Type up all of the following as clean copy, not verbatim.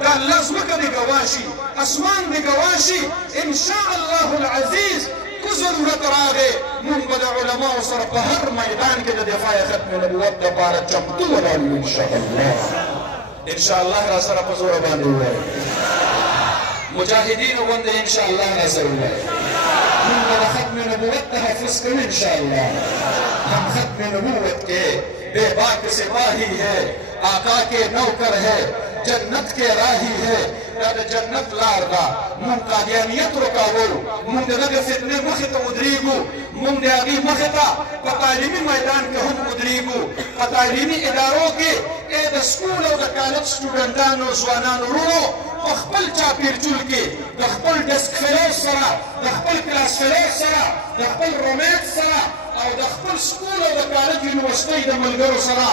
الله زمکه دی گواشي اسمان دی گواشي ان شاء الله العزيز کو ضرورت راغې موږ به د علماو سره په هر میدان کې د دفاع ختم نبوت دپاره چمتو ولاړ یو ان شاء الله را سره په زوره باندې ووایو مجاهدینو غوندې ان شاء الله را سره ووایو موږ به د ختم نبوت تحفظ کوو ان شاء الله हम ختم नबूवत के बेबाक सिपाही है आका के नौकर है जन्नत के राही है जन्नत लार दा من قادیانیت رکاول من دغه فتنه مخې ته ودرېږو من د هغې مخې ته په تعلیمي میدان کې هم ودرېږو په تعلیمي ادارو کې د سکول او د کالج سټوډنټانو ځوانانو وروڼو په خپل چاپېرچول کې د خپل ډسک فلوز سره د خپل کلاس فلوز سره د خپل رومیټ سره او د خپل سکول او د کالج یونیورسټۍ د ملګرو سره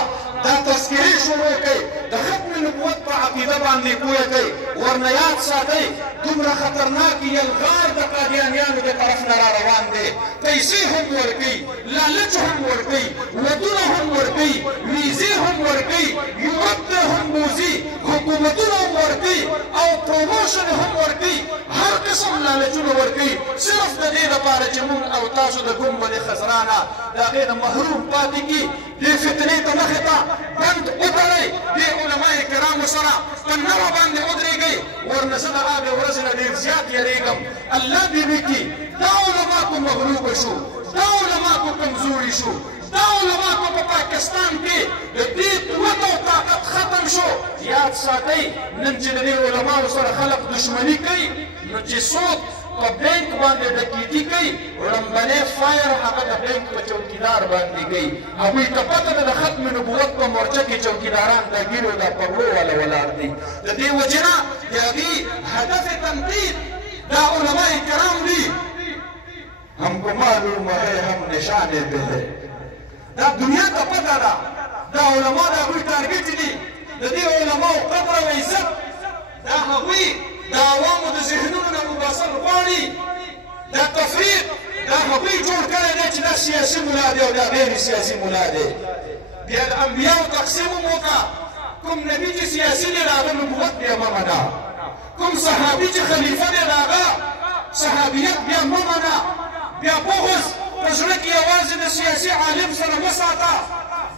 دا تذکرې شروع کړئ د ختم نبوت په عقیده باندې پوه کړئ ورنه یاد ساتئ دومره خطرناک یلغار د قادیانیانو د طرف نه را روان دی پیسې هم ورکوي لالچ هم ورکوي ودونه هم ورکوي ویزې هم ورکوي یورپ ته هم بوځي حکومتونه هم ورکوي او پروموشن هم ورکوي هر قسم لالچونه ورکوي صرف د دې لپاره چې موږ او تاسو د ګنبد خزرانه د هغې نه محروم پاتې کړي دې فتنې ته مخې ته بند وتړئ دې علما کرامو سره په نره باندې ودرېږئ ورنه زه د هغې ورځې نه ډېر زیات یېرېږم الله دې وکړي دا علما کو مغلوبه شو دا علما کو کمزوري شو دا علما کو په پاکستان کې د دې قوت او طاقت ختم شو یاد ساتئ نن چې د دې علماو سره خلق دشمني کوي نو چې څوک په بینک باندې ډکیتي کوي لمبنی فایر هغه د بینک په چوکیدار باندې کوي هغوی ته پته ده د ختم نبوت په مورچه کې چوکیداران د ګیرو د پګړو والا ولاړ دي د دې وجې نه د هغې هدف تنقید دا علماء کرام دي हमको मालूम है हम निशाने पे है دا دنیا ته پته ده دا علما د هغوی ټارګېټ دي د دې علماو قدر او عزت دا هغوی د عوامو د ذهنونو نه مباصر غواړي دا تفریق دا هغوی جوړ کړی دی چې دا سیاسي ملا دی او دا غیر سیاسي ملا دی بیا د انبیاو تقسیم هم وکړه کوم نبي چې سیاسي دی د هغه نبوت بیا مه منه کوم صحابي چې خلیفه دی د هغه صحابیت بیا مه منه بیا بغض په زړه کې یوازې د سیاسي عالم سره مه ساته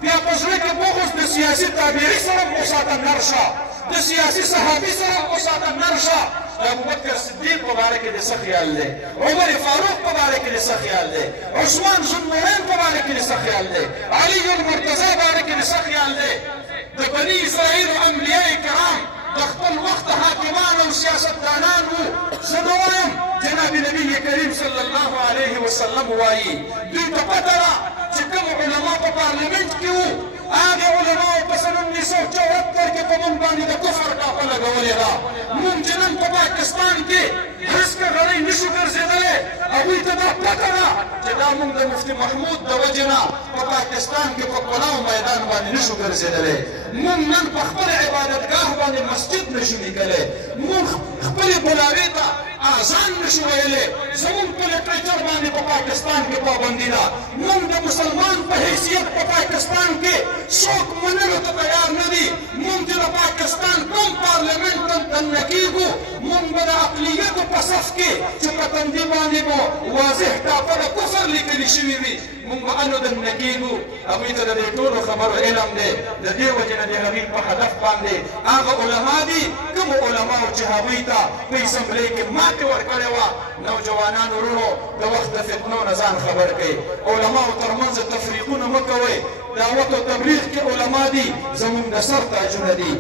بیا په زړه کې بغض د سیاسي تابعي سره وساته نر شه د سیاسي صحابي سره وساته نر شه د ابوبکر صدیق په باره کې د څه خیال دی عمر فاروق په باره کې د څه خیال دی عثمان ذوالنورین په باره کې د څه خیال دی علي المرتضی باره کې د څه خیال دی د بني اسرائیل انبیاء کرام د خپل وخت حاکمان او سیاستدانان وو زه نه وایم جناب نبی کریم صلی الله علیه وسلم وایي دوی ته پته ده چې کوم علما په پارلمنټ کې وو هغې علماو په سن 1974 کې په موږ باندې د کفر ټاپه لګولې ده موږ چې نن په پاکستان کې هسکه غړۍ نشو ګرځېدلی هغوی ته دا پته ده چې دا موږ د مفتي محمود د وجې نه په پاکستان کې په کلاو میدان باندې نشو ګرځېدلی موږ نن په خپل عبادتګاه باندې مسجد نشو لیکلی موږ خپلې بلاوې ته اذان نشو ویلی زموږ په لټریچر باندې په پاکستان کې پابندي ده موږ د مسلمان په حیثیت په پاکستان کې څوک منلو ته تیار نه دي موږ چې د پاکستان کوم پارلمنټ ته دننه کېږو موږ به د اقلیتو په صف کې چې په تندي باندې به واضح ټاپه د کفر لیکلي شوي وي موږ به هلو دننه کېږو هغوی ته د دې ټولو خبرو علم دی د دې وجې نه د هغوی په هدف باندې هغه علما دي کوم علماو چې هغوی ته په اسمبلۍ کې ماتې ورکړې وه نوجوانان وروڼو د وخت د فتنو نه ځان خبر کړئ علماو ترمنځ تفریقونه مه کوئ دعوت او تبلیغ کې علما دي زموږ د سر تاجونه دي